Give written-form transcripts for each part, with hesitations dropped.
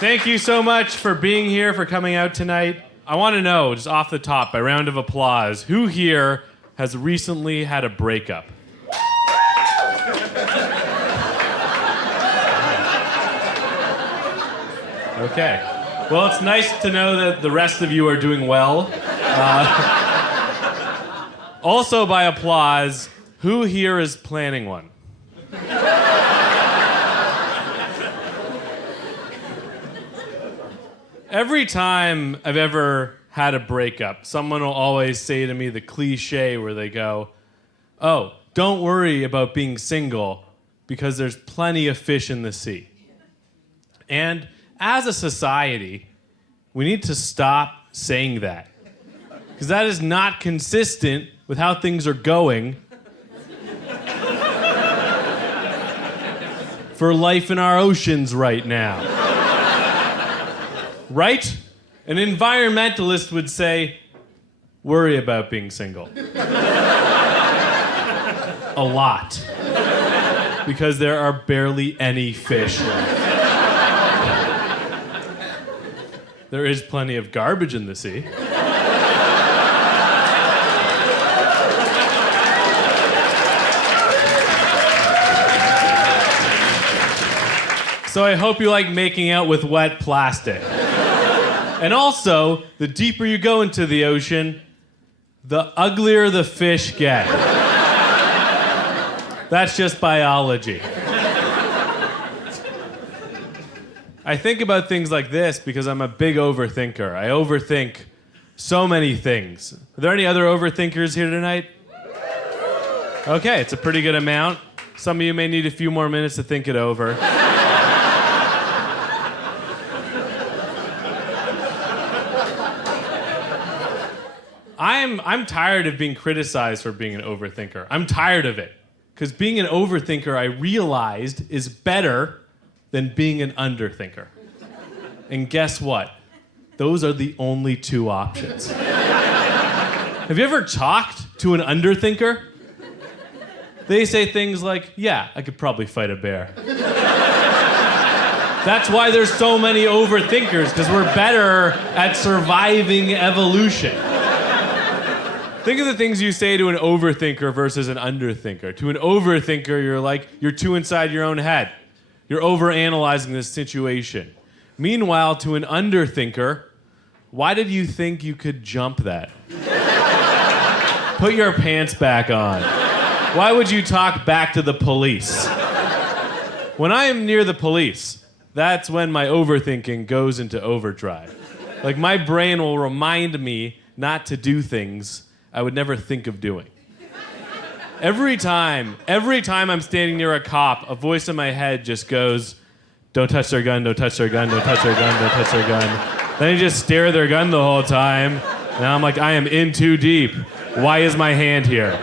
Thank you so much for being here, for coming out tonight. I want to know, just off the top, by round of applause, who here has recently had a breakup? Okay. Well, it's nice to know that the rest of you are doing well. Also, by applause, who here is planning one? Every time I've ever had a breakup, someone will always say to me the cliche where they go, "Oh, don't worry about being single because there's plenty of fish in the sea." And as a society, we need to stop saying that, because that is not consistent with how things are going for life in our oceans right now. Right? An environmentalist would say, worry about being single. A lot. Because there are barely any fish left. There is plenty of garbage in the sea. So I hope you like making out with wet plastic. And also, the deeper you go into the ocean, the uglier the fish get. That's just biology. I think about things like this because I'm a big overthinker. I overthink so many things. Are there any other overthinkers here tonight? Okay, it's a pretty good amount. Some of you may need a few more minutes to think it over. I'm tired of being criticized for being an overthinker. I'm tired of it. Because being an overthinker, I realized, is better than being an underthinker. And guess what? Those are the only two options. Have you ever talked to an underthinker? They say things like, yeah, I could probably fight a bear. That's why there's so many overthinkers, because we're better at surviving evolution. Think of the things you say to an overthinker versus an underthinker. To an overthinker, you're too inside your own head. You're overanalyzing this situation. Meanwhile, to an underthinker, why did you think you could jump that? Put your pants back on. Why would you talk back to the police? When I am near the police, that's when my overthinking goes into overdrive. Like, my brain will remind me not to do things I would never think of doing. Every time I'm standing near a cop, a voice in my head just goes, don't touch their gun, don't touch their gun, don't touch their gun, don't touch their gun. Then they just stare at their gun the whole time. And I'm like, I am in too deep. Why is my hand here?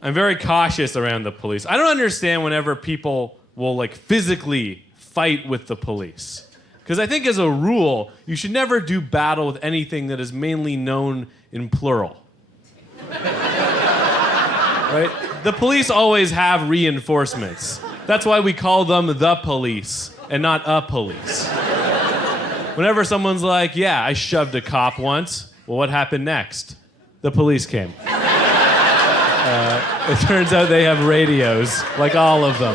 I'm very cautious around the police. I don't understand whenever people will physically fight with the police. Because I think as a rule, you should never do battle with anything that is mainly known in plural. Right? The police always have reinforcements. That's why we call them the police and not a police. Whenever someone's like, yeah, I shoved a cop once, well, what happened next? The police came. It turns out they have radios, like all of them.